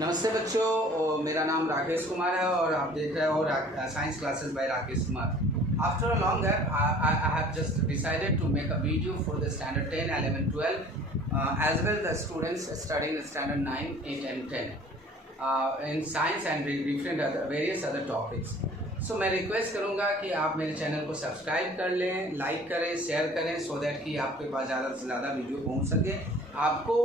नमस्ते बच्चों, मेरा नाम राकेश कुमार है और आप देख रहे हो science classes bye Rakesh Kumar. After a long gap I have just decided to make a video for the standard 10, 11, 12 as well the students studying standard 9, 8 and 10 in science and different various other topics. सो मैं request करूंगा कि आप मेरे channel को subscribe कर लें, like करें, share करें सो दैट कि आपके पास ज़्यादा से ज़्यादा वीडियो पहुंच सके, आपको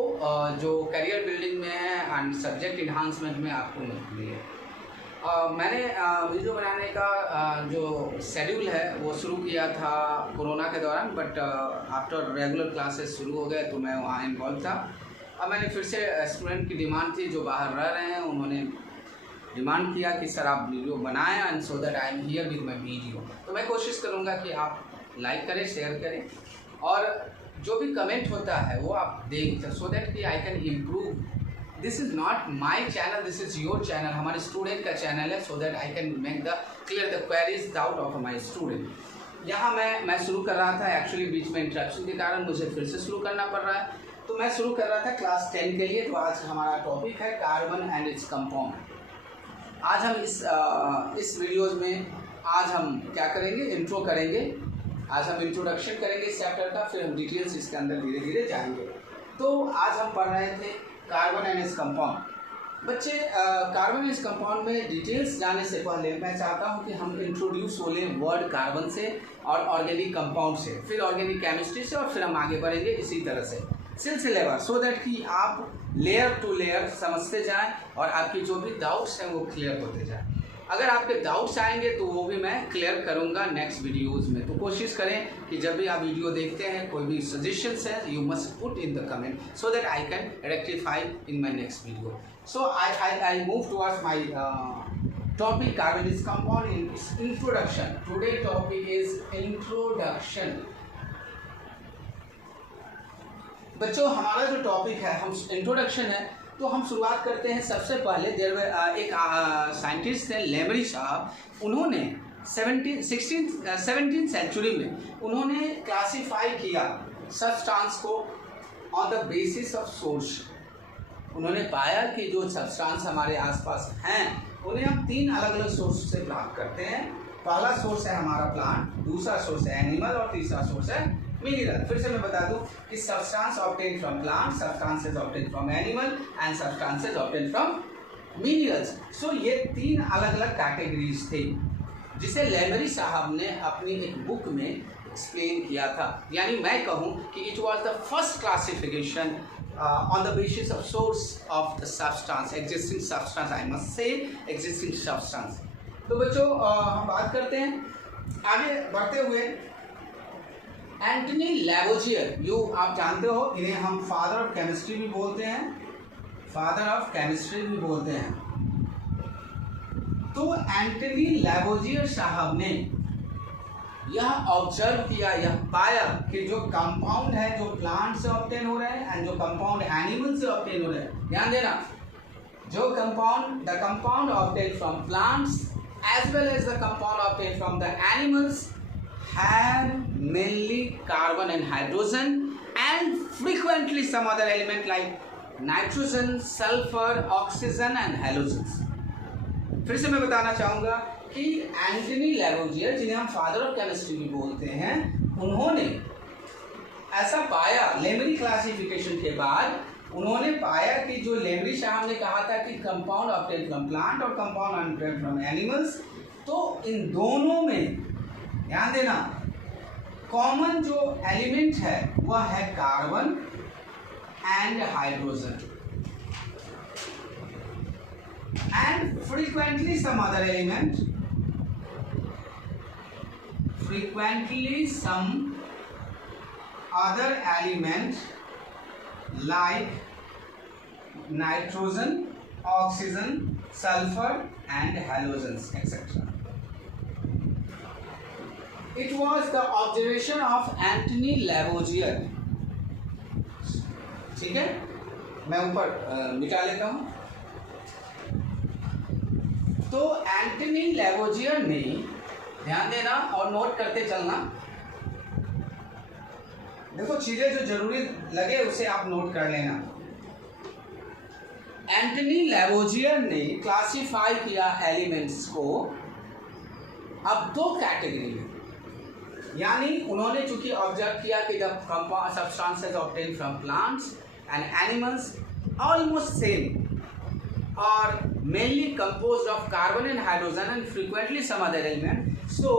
जो करियर बिल्डिंग में है एंड सब्जेक्ट इन्हांसमेंट में आपको मिलती है। मैंने वीडियो बनाने का जो शेड्यूल है वो शुरू किया था कोरोना के दौरान, बट आफ्टर रेगुलर क्लासेस शुरू हो गए तो मैं वहाँ इन्वॉल्व था। अब मैंने फिर से स्टूडेंट की डिमांड थी जो बाहर रह रहे हैं, उन्होंने डिमांड किया कि सर आप वीडियो बनाएं and so that I am here with my video. तो मैं कोशिश करूंगा कि आप लाइक करें, शेयर करें और जो भी कमेंट होता है वो आप दें सो दैट कि I can improve. This is not my channel, this is your channel, हमारे स्टूडेंट का चैनल है, so that I can make the clear the queries doubt of my student. यहाँ मैं शुरू कर रहा था, एक्चुअली बीच में इंटरप्शन के कारण मुझे फिर से शुरू करना पड़ रहा है। तो मैं शुरू कर रहा था क्लास 10 के लिए। तो आज हमारा टॉपिक है कार्बन एंड इट्स कंपाउंड। आज हम इस वीडियोज़ में आज हम क्या करेंगे, इंट्रो करेंगे। आज हम इंट्रोडक्शन करेंगे इस चैप्टर का, फिर हम डिटेल्स इसके अंदर धीरे धीरे जाएंगे। तो आज हम पढ़ रहे थे कार्बन एंड इट्स कंपाउंड। बच्चे कार्बन एंड इट्स कंपाउंड में डिटेल्स जाने से पहले मैं चाहता हूं कि हम इंट्रोड्यूस हो लें वर्ड कार्बन से और ऑर्गेनिक कंपाउंड से, फिर ऑर्गेनिक केमिस्ट्री से, और फिर हम आगे बढ़ेंगे इसी तरह से सिलसिलेवार, सो दैट कि आप लेयर टू लेयर समझते जाएं और आपकी जो भी डाउट्स हैं वो क्लियर होते जाएं। अगर आपके डाउट्स आएंगे तो वो भी मैं क्लियर करूंगा नेक्स्ट वीडियोज़ में। तो कोशिश करें कि जब भी आप वीडियो देखते हैं कोई भी सजेशंस है you must put in the comment so that I can rectify in my next video. So I move towards my topic carbon is compound in introduction. Today topic is introduction. बच्चों हमारा जो topic है, हम introduction है, तो हम शुरुआत करते हैं। सबसे पहले एक साइंटिस्ट थे लेमरी साहब, उन्होंने 17th सेंचुरी में उन्होंने क्लासीफाई किया सब्सटेंस को on the basis of source. उन्होंने पाया कि जो सब्सटेंस हमारे आसपास हैं उन्हें हम 3 अलग अलग सोर्स से प्राप्त करते हैं। पहला सोर्स है हमारा प्लांट, दूसरा सोर्स है एनिमल और तीसरा सोर्स है मिनरल। फिर से मैं बता दूं कि substance obtain from plant, substances obtain from animal and substances obtain from minerals. So ये 3 अलग अलग कैटेगरीज थे जिसे लेमरी साहब ने अपनी एक बुक में एक्सप्लेन किया था। यानी मैं कहूं कि it was the first classification on the basis of source of the substance, existing substance, I must से एग्जिस्टिंग सब्सटेंस। तो बच्चों हम बात करते हैं आगे बढ़ते हुए। एंटनी लैवोजियर, आप जानते हो इन्हें हम फादर ऑफ केमिस्ट्री भी बोलते हैं, फादर ऑफ केमिस्ट्री भी बोलते हैं। तो एंटनी लैवोजियर साहब ने यह ऑब्जर्व किया, यह पाया कि जो कंपाउंड है जो प्लांट से ऑब्टेन हो रहे हैं एंड जो कंपाउंड एनिमल से ऑब्टेन हो रहे हैं, ध्यान देना, जो compound the compound obtain from plants as well as the compound obtain from the animals have mainly carbon and hydrogen and frequently some other element like nitrogen, sulfur, oxygen and halogens। फिर से मैं बताना चाहूँगा कि Antony लैवोजियर, जिन्हें हम father of chemistry भी बोलते हैं, उन्होंने ऐसा पाया लेमरी क्लासिफिकेशन के बाद, उन्होंने पाया कि जो लेमरी साहब ने कहा था कि कंपाउंड ऑब्टेन फ्रॉम प्लांट और कंपाउंड ऑब्टेन फ्रॉम एनिमल्स, तो इन दोनों में ध्यान देना कॉमन जो एलिमेंट है वह है carbon and hydrogen and frequently some other element, like nitrogen, oxygen, sulphur and halogens etcetera. It was the observation of Anthony Lavoisier। ठीक है, मैं ऊपर मिटा लेता हूं। तो एंटनी लैवोजियर ने, ध्यान देना और नोट करते चलना, देखो चीजें जो जरूरी लगे उसे आप नोट कर लेना। एंटनी लैवोजियर ने क्लासिफाई किया एलिमेंट्स को अब दो कैटेगरी में, यानी उन्होंने चूंकि ऑब्जर्व किया कि the substances obtain from plants and animals almost same or mainly composed of carbon and hydrogen and frequently some other element, so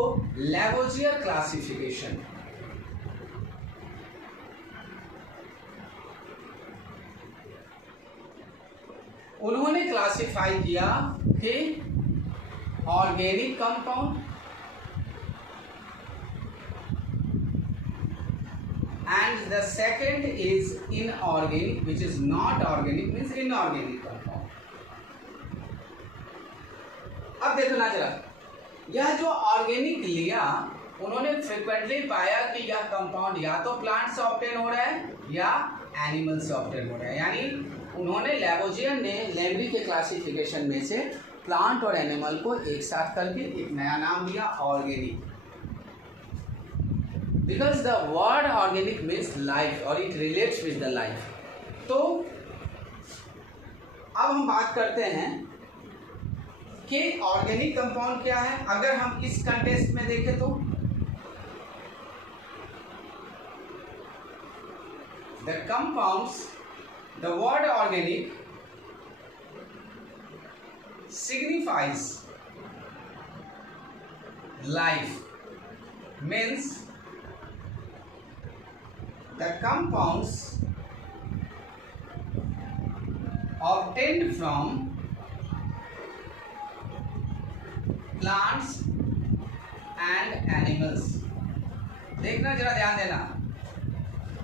Lavoisier classification. उन्होंने क्लासिफाई किया कि organic compound and the second is inorganic, which is not organic, means inorganic compound. अब देखो ना जरा, यह जो organic लिया उन्होंने फ्रिक्वेंटली पाया कि यह कंपाउंड या तो प्लांट से ऑब्टेन हो रहा है या एनिमल से ऑब्टेन हो रहा है, यानी उन्होंने लैवोजियर ने लेमरी के क्लासिफिकेशन में से प्लांट और एनिमल को एक साथ करके एक नया नाम दिया organic, because the word organic means life और it relates with the life. तो अब हम बात करते हैं कि ऑर्गेनिक कंपाउंड क्या है। अगर हम इस कंटेक्स्ट में देखें तो the compounds, the word organic signifies life, means the compounds obtained from plants and animals। देखना जरा, ध्यान देना,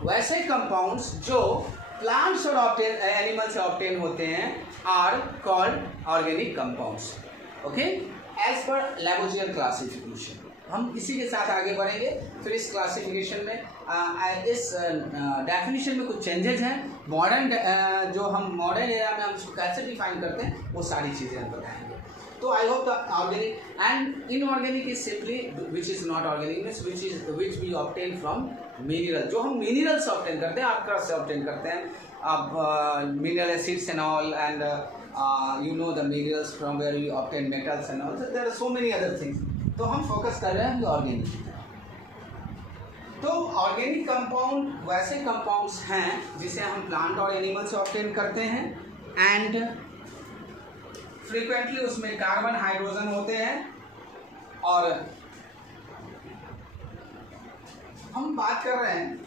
वैसे कंपाउंड्स जो प्लांट्स और एनिमल से ऑब्टेन होते हैं are called organic compounds. Okay, as per Lavoisier classification. हम इसी के साथ आगे बढ़ेंगे। फिर इस क्लासिफिकेशन में इस डेफिनेशन में कुछ चेंजेस हैं। मॉडर्न जो हम मॉडर्न एरा में हम इसको कैसे डिफाइन करते हैं वो सारी चीज़ें हम बताएंगे। तो I hope the organic and inorganic is simply which is not organic, means which we obtain from mineral. जो हम मिनरल से ऑब्टेन करते हैं, आप से ऑब्टेन करते हैं अब mineral acids and all, and you know the minerals from where we obtain metals and all, so there are so many other things। तो हम फोकस कर रहे हैं ऑर्गेनिक। तो ऑर्गेनिक कंपाउंड वैसे कंपाउंड्स हैं जिसे हम प्लांट और एनिमल से ऑब्टेन करते हैं, एंड फ्रीक्वेंटली उसमें कार्बन हाइड्रोजन होते हैं। और हम बात कर रहे हैं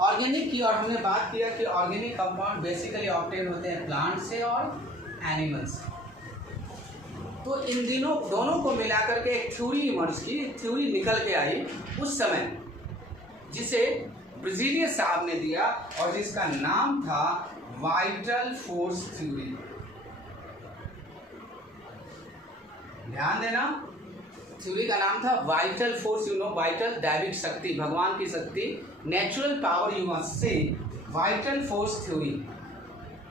ऑर्गेनिक की, और हमने बात किया कि ऑर्गेनिक कंपाउंड बेसिकली ऑब्टेन होते हैं प्लांट से और एनिमल से। तो इन दोनों को मिलाकर के एक थ्योरी इमर्ज की, थ्योरी निकल के आई उस समय, जिसे ब्रिजिलियस साहब ने दिया और जिसका नाम था वाइटल फोर्स थ्योरी। ध्यान देना, थ्योरी का नाम था vital force. You know vital, दैविक शक्ति, भगवान की शक्ति, natural power, you must say vital force theory.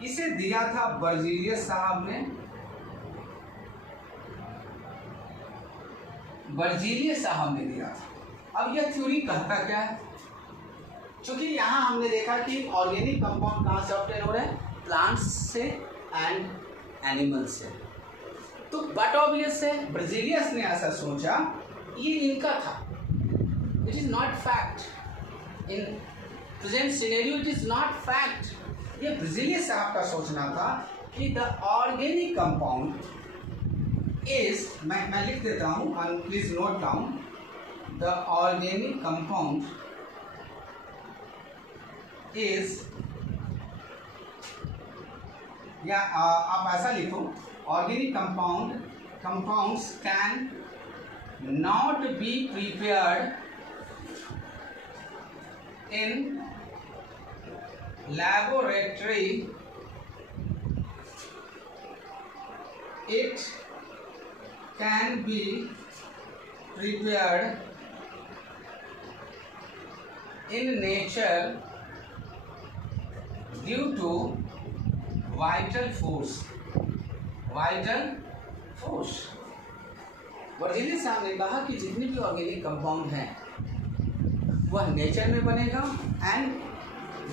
इसे दिया था बर्जीलियस साहब ने। बर्जीलियस साहब ने दिया था। अब यह थ्योरी कहता क्या है? क्योंकि यहाँ हमने देखा कि ऑर्गेनिक कंपाउंड कहाँ से ऑब्टेन हो रहे हैं, प्लांट्स से एंड एनिमल से। तो बट ऑब्वियस है ब्राजीलियस ने ऐसा सोचा, ये इनका था, it is not fact in present scenario, it is not fact. ये ब्राजीलियस साहब का सोचना था कि द ऑर्गेनिक कंपाउंड इज, मैं लिख देता हूँ, please note down, the organic compound is, या आप ऐसा लिखो, organic compounds can not be prepared in laboratory, it can be prepared in nature due to vital force। Vital force. Berzelius साहब ने कहा कि जितने भी ऑर्गेनिक कंपाउंड हैं वह नेचर में बनेगा, and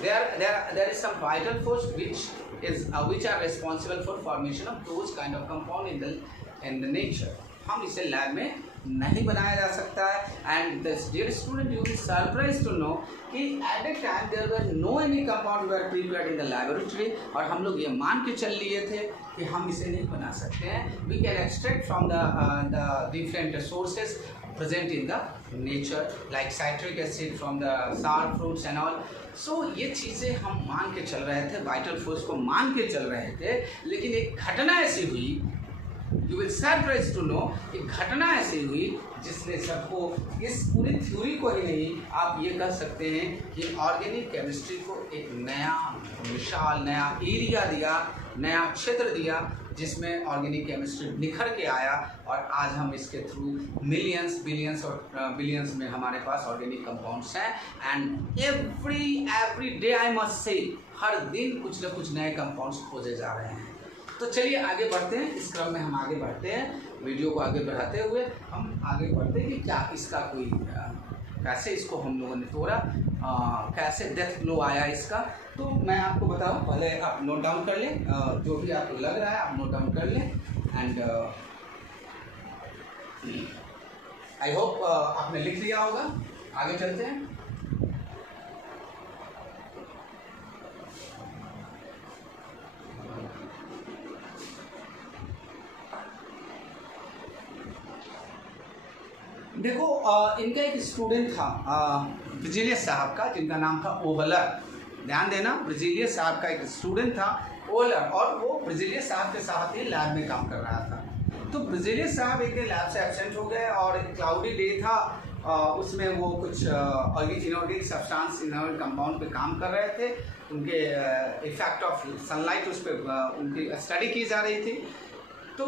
there is some vital force which is which are responsible for formation of those kind of compound in the nature. हम इसे लैब में नहीं बनाया जा सकता है। And dear student, you will surprise to know कि at a time there were no any compound were prepared in the laboratory, और हम लोग ये मान के चल लिए थे कि हम इसे नहीं बना सकते हैं। We can extract from the different sources present in the nature like citric acid from the sour fruits and all. So ये चीज़ें हम मान के चल रहे थे, वाइटल फोर्स को मान के चल रहे थे, लेकिन एक घटना ऐसी हुई, you will surprise to know, एक घटना ऐसी हुई जिसने सबको, इस पूरी थ्योरी को ही नहीं, आप ये कह सकते हैं कि ऑर्गेनिक केमिस्ट्री को एक नया विशाल नया एरिया दिया, नया क्षेत्र दिया, जिसमें ऑर्गेनिक केमिस्ट्री निखर के आया। और आज हम इसके थ्रू मिलियंस बिलियंस और बिलियंस में हमारे पास ऑर्गेनिक कंपाउंड्स हैं। And every day I must say, हर दिन कुछ न कुछ नए कंपाउंड्स खोजे जा रहे हैं। तो चलिए आगे बढ़ते हैं, इस क्रम में हम आगे बढ़ते हैं, वीडियो को आगे बढ़ाते हुए हम आगे बढ़ते हैं कि क्या इसका कोई कैसे इसको हम लोगों ने तोड़ा, कैसे डेथ ग्लो आया इसका। तो मैं आपको बताऊं, पहले आप नोट डाउन कर लें, जो भी आपको लग रहा है आप नोट डाउन कर लें। एंड आई होप आपने लिख लिया होगा। आगे चलते हैं। देखो, इनका एक स्टूडेंट था ब्रिजिलियस साहब का, जिनका नाम था ओवलर। ध्यान देना, ब्रिजिलियस साहब का एक स्टूडेंट था ओवलर, और वो ब्रिजिलियस साहब के साथ ही लैब में काम कर रहा था। तो ब्रिजिलियस साहब एक दिन लैब से एब्सेंट हो गए, और क्लाउडी डे था, उसमें वो कुछ इनऑर्गेनिक सब्सटेंस, इनऑर्गेनिक कंपाउंड पे काम कर रहे थे। उनके इफेक्ट ऑफ सनलाइट उस पर उनकी स्टडी की जा रही थी। तो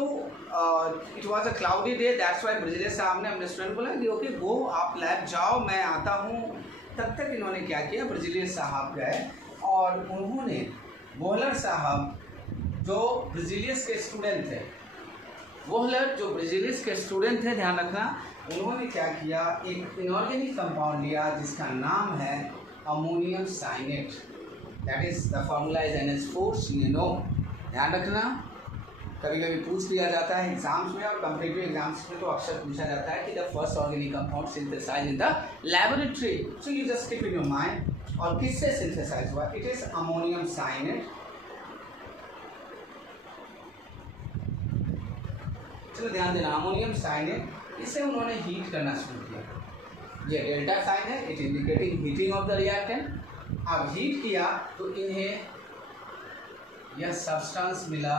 it was a cloudy day, that's why Berzelius साहब ने अपने स्टूडेंट बोला कि ओके वो आप लैब जाओ, मैं आता हूँ। तब तक इन्होंने क्या किया, ब्रिजिलियस साहब गए और उन्होंने वोहलर साहब जो ब्रिजिलियस के स्टूडेंट थे, वोहलर जो ब्रिजिलियस के स्टूडेंट थे, ध्यान रखना, उन्होंने क्या किया, एक इनऑर्गेनिक कंपाउंड लिया जिसका नाम है ammonium cyanate, that is the formula is NH4CnO। ध्यान रखना, कभी कभी पूछ लिया जाता है एग्जाम्स में, और कॉम्पिटिटिव एग्जाम्स में तो अक्सर पूछा जाता है कि the first organic compound synthesise in the laboratory. So you just keep in your mind, और किससे सिंथेसाइज हुआ, इट इज अमोनियम साइनेट। चलो ध्यान देना, अमोनियम साइनेट, इसे उन्होंने हीट करना शुरू किया। ये डेल्टा साइन है, it indicating heating of the reactant. अब हीट किया तो इन्हें यह सब्सटेंस मिला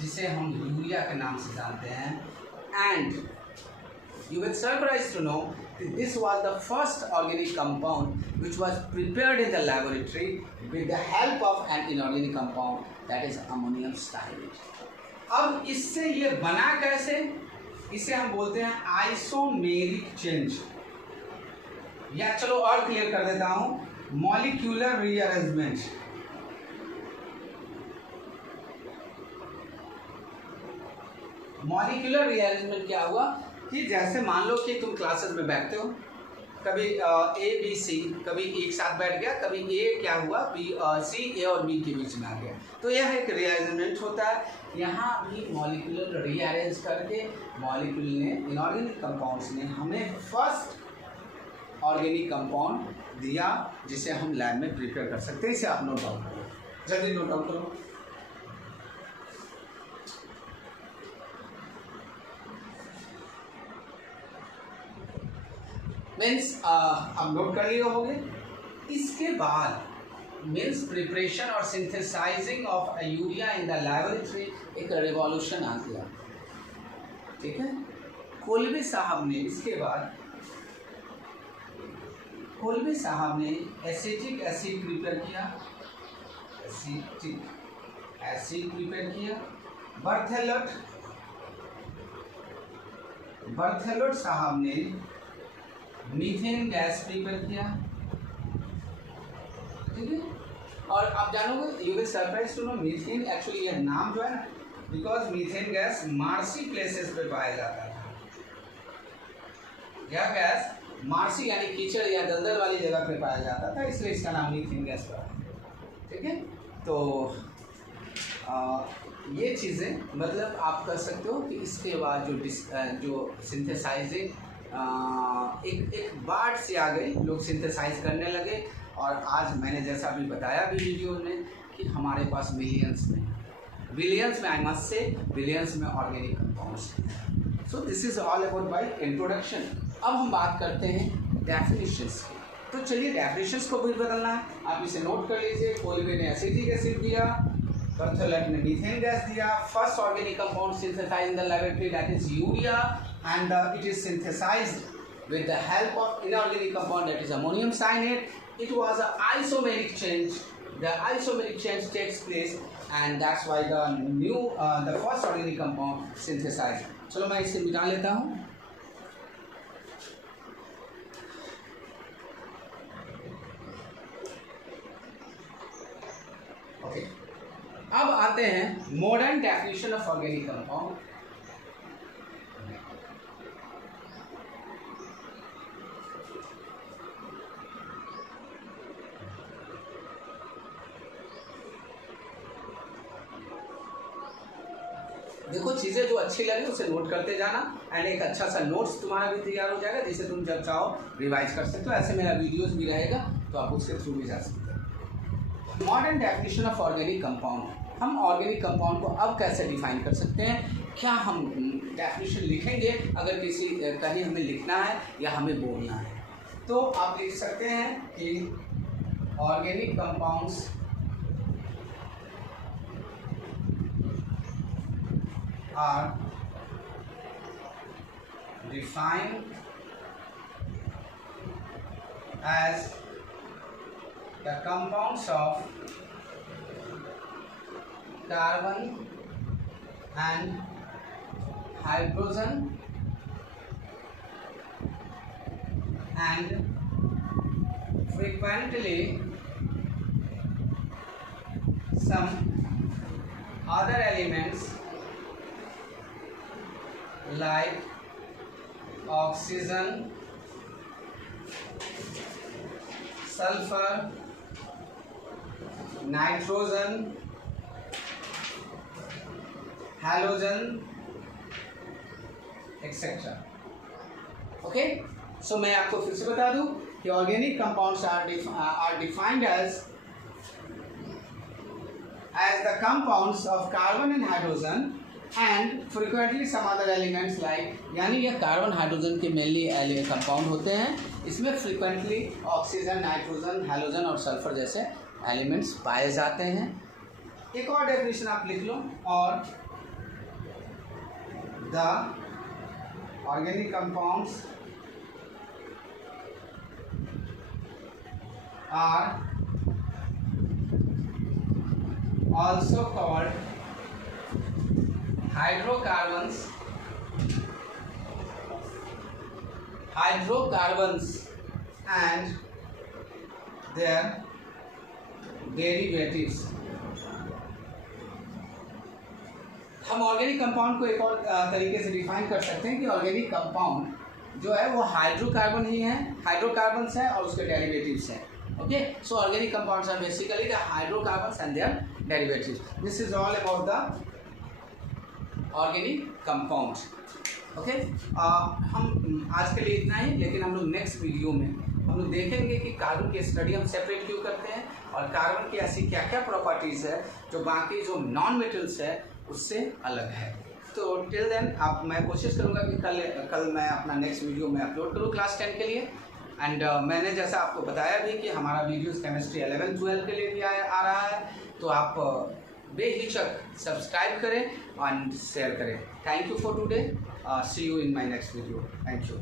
जिसे हम यूरिया के नाम से जानते हैं। And you will surprise to know this was the first organic compound which was prepared in the laboratory with the help of an inorganic compound that is ammonium cyanate. अब इससे ये बना कैसे, इसे हम बोलते हैं आइसोमेरिक चेंज, या चलो और क्लियर कर देता हूँ, मॉलिक्यूलर रीअरेंजमेंट। मॉलिक्यूलर रीअरेंजमेंट क्या हुआ कि जैसे मान लो कि तुम क्लासेस में बैठते हो, कभी ABC कभी एक साथ बैठ गया, कभी A क्या हुआ C A और B के बीच में आ गया, तो यह एक रीअरेंजमेंट होता है। यहाँ भी मॉलिक्यूलर रीअरेंज करके मॉलिक्यूल ने, इनऑर्गेनिक कंपाउंड्स ने हमें फर्स्ट ऑर्गेनिक कंपाउंड दिया जिसे हम लैब में प्रिपेयर कर सकते हैं। इसे आप नोट डाउन करो, जल्दी नोट डाउन करो। मीन्स आप नोट कर लिए होंगे। इसके बाद मीन्स प्रिपरेशन और synthesising of urea in the laboratory एक रिवॉल्यूशन आ गया, ठीक है। कोल्बे साहब ने, इसके बाद कोल्बे साहब ने एसिटिक एसिड प्रिपेयर किया, एसिटिक एसिड प्रिपेयर किया। बर्थेलोट साहब ने मीथेन गैस प्रिपेयर किया, ठीक है। और आप जानोगे, you will surprise to know, methane actually यह नाम जो है ना, because methane gas marshy places पे पाया जाता था। यह गैस मार्सी यानी कीचड़ या दलदल वाली जगह पे पाया जाता था, इसलिए इसका नाम मीथेन गैस पड़ा, ठीक है। तो ये चीज़ें मतलब आप कर सकते हो कि इसके बाद जो सिंथेसाइजिंग एक बार से आ गई, लोग सिंथेसाइज करने लगे और आज मैंने जैसा अभी बताया भी वीडियो में कि हमारे पास बिलियंस में आई मस्ट से बिलियंस में organic compounds. So this is all about by introduction. अब हम बात करते हैं डेफिनेशंस की। तो चलिए डेफिनेशंस को भी बदलना है, आप इसे नोट कर लीजिए। कोलवे ने एसिटिक एसिड दिया, बर्थोलैट ने मीथेन गैस दिया। First organic compound synthesised in the laboratory that is urea and it is synthesized with the help of inorganic compound that is ammonium cyanide. It was an isomeric change. The isomeric change takes place and that's why the first organic compound synthesized. चलो मैं इसे मिटा लेता हूँ। Okay, अब आते हैं modern definition of organic compound. देखो चीज़ें जो अच्छी लगी उसे नोट करते जाना एंड एक अच्छा सा नोट्स तुम्हारा भी तैयार हो जाएगा जिसे तुम जब चाहो रिवाइज कर सकते हो। ऐसे मेरा वीडियोस भी रहेगा तो आप उसके थ्रू भी जा सकते हो। Modern definition of organic compound. हम ऑर्गेनिक कंपाउंड को अब कैसे डिफाइन कर सकते हैं? क्या हम डेफिनेशन लिखेंगे अगर किसी कहीं हमें लिखना है या हमें बोलना है तो आप लिख सकते हैं कि organic compounds are defined as the compounds of carbon and hydrogen and frequently some other elements like oxygen, sulfur, nitrogen, halogen, etc. Okay, so मैं आपको फिर से बता दूं कि organic compounds are defined as the compounds of carbon and hydrogen and frequently some other elements like, यानी ये carbon hydrogen के मेनली कंपाउंड होते हैं। इसमें फ्रिक्वेंटली ऑक्सीजन, नाइट्रोजन, हैलोजन और सल्फर जैसे एलिमेंट्स पाए जाते हैं। एक और डेफिनेशन आप लिख लो, और the organic compounds are also called hydrocarbons and their derivatives। हम ऑर्गेनिक कंपाउंड को एक और तरीके से डिफाइन कर सकते हैं कि ऑर्गेनिक कंपाउंड जो है वो हाइड्रोकार्बन ही है, हाइड्रोकार्बन्स है और उसके डेरिवेटिव्स हैं। Okay, so organic compounds are basically the hydrocarbons and their derivatives. This is all about the organic compounds. Okay, हम आज के लिए इतना ही, लेकिन हम लोग नेक्स्ट वीडियो में हम लोग देखेंगे कि कार्बन की स्टडी हम सेपरेट क्यों करते हैं और कार्बन की ऐसी क्या क्या प्रॉपर्टीज़ है जो बाकी जो नॉन मेटल्स है उससे अलग है। तो टिल देन मैं कोशिश करूँगा कि कल मैं अपना नेक्स्ट वीडियो में अपलोड करूँ क्लास 10 के लिए। एंड मैंने जैसा आपको बताया भी कि हमारा वीडियोस केमिस्ट्री 11-12 के लिए भी आ रहा है, तो आप बेहिचक सब्सक्राइब करें और शेयर करें। Thank you for today, see you in my next video. Thank you.